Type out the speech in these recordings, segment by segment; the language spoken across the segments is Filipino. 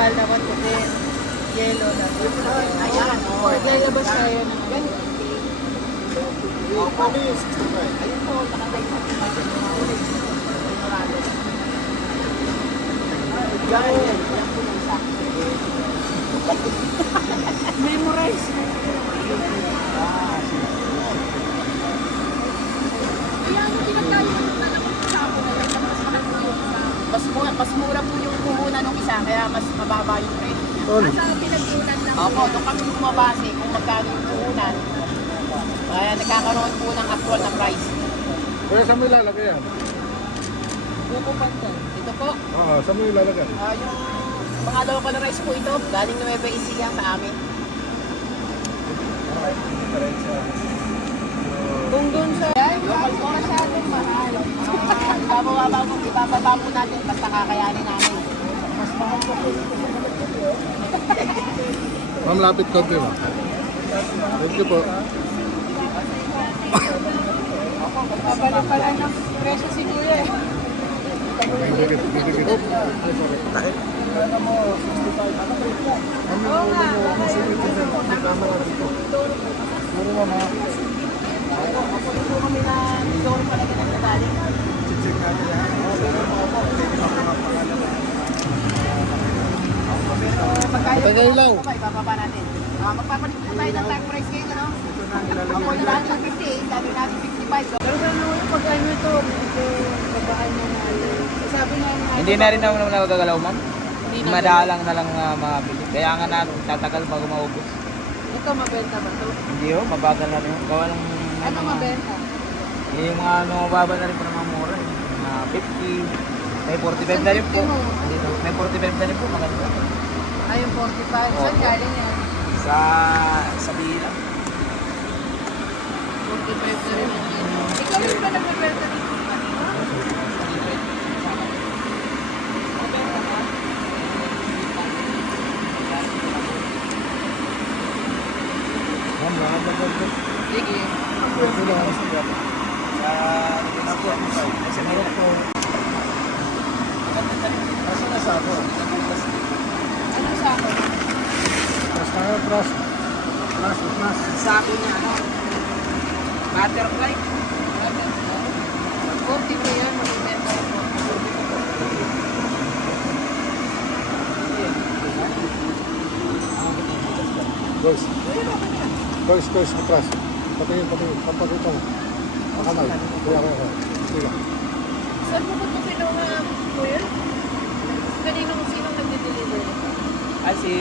bakal, dapat puti. Yellow na. Ayan, o. Lalabas tayo ng Ganun. Paano yung 65? Ayun po, nakatay sa imagine ng mga ulit. Morales. Yan po yung isa. memorize. Kaya ano pinagtayo mo na naman sa ako kaya mas mahal po yung isa. Mas mura po yung puhunan ng isa kaya mas mababa yung presyo niya. Asa pinagkunan lang. Opo, doon kami bumabase kung magkano yung puhunan. Kaya nagkakaroon po ng actual na price. Kaya saan mo ilalagay yan? Buko pantan. Ito po, Oo, saan mo ilalagay? yung mga local rice po ito, galing Nueva Ecija sa amin. Kung doon sa Local po. masyadong mahal. Ibababa po natin basta kakayanin namin. Mas mahal po po. Ma'am, lapit konti ba? Thank you po. Babalik pala ng presyo si Kuya eh. Bibigit, bibigit. Oh, ay, sorry. Oo nga. Puro mama. Ako po kami na dito rin pala kinagaling. Check natin yan. Pagkaya Tagay lang. ibababa natin. Magpapalit po tayo ng tag price ngayon, ano? Ako yung natin 50, sabi natin 55. Pero sana mo pag ano ito, medyo babaan na natin. Sabi nga yung Hindi na rin naman nagagalaw, ma'am. Hindi na. Madalang na lang mabili. Kaya nga natin tatagal bago maubos. Ito mabenta ba ito? Hindi ho, mabagal na rin. Gawa ng Ano mabenta? yung mga ano, mababa na rin po ng mga mura. Mga 50, may 45 na rin po. Dito, may 45 na rin po, maganda. Ay, yung 45. Saan Oo. galing yan? Sa bilang. 45 na rin. Ikaw rin ba nagbebenta dito? Ma'am, nakagagad po. Sige. Ito lang ang siya. Sa meron po. Asa na sa ako? Anong sako? Mas na trust. Trust. Sa akin niya, ano? Butterfly. 40 pa yan, magbebenta rin po. Boys. Boys, trust. Patingin. Papakita mo. Pakanal. Kaya. Sige. Saan mo kung kinuha, Kuya? Sinong nagde-deliver? Ay, si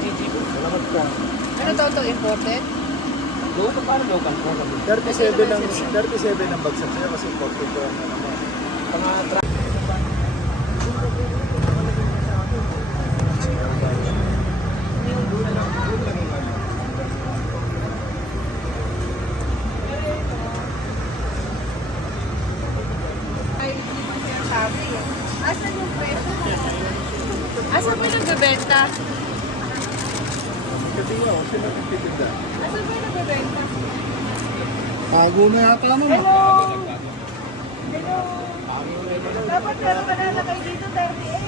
Gigi po. Salamat ka. Ano to? Imported? Local, parang local po. 37 ang bagsak sa'yo kasi 42 ang naman. Mga Ay, hindi pa siya sabi eh. Asan yung presyo? Asan mo nagbebenta? Kasi nga, sino nagtitinda? Asan mo nagbebenta? Tago na yata naman. Hello! Hello! Dapat meron ka na kayo dito, 38.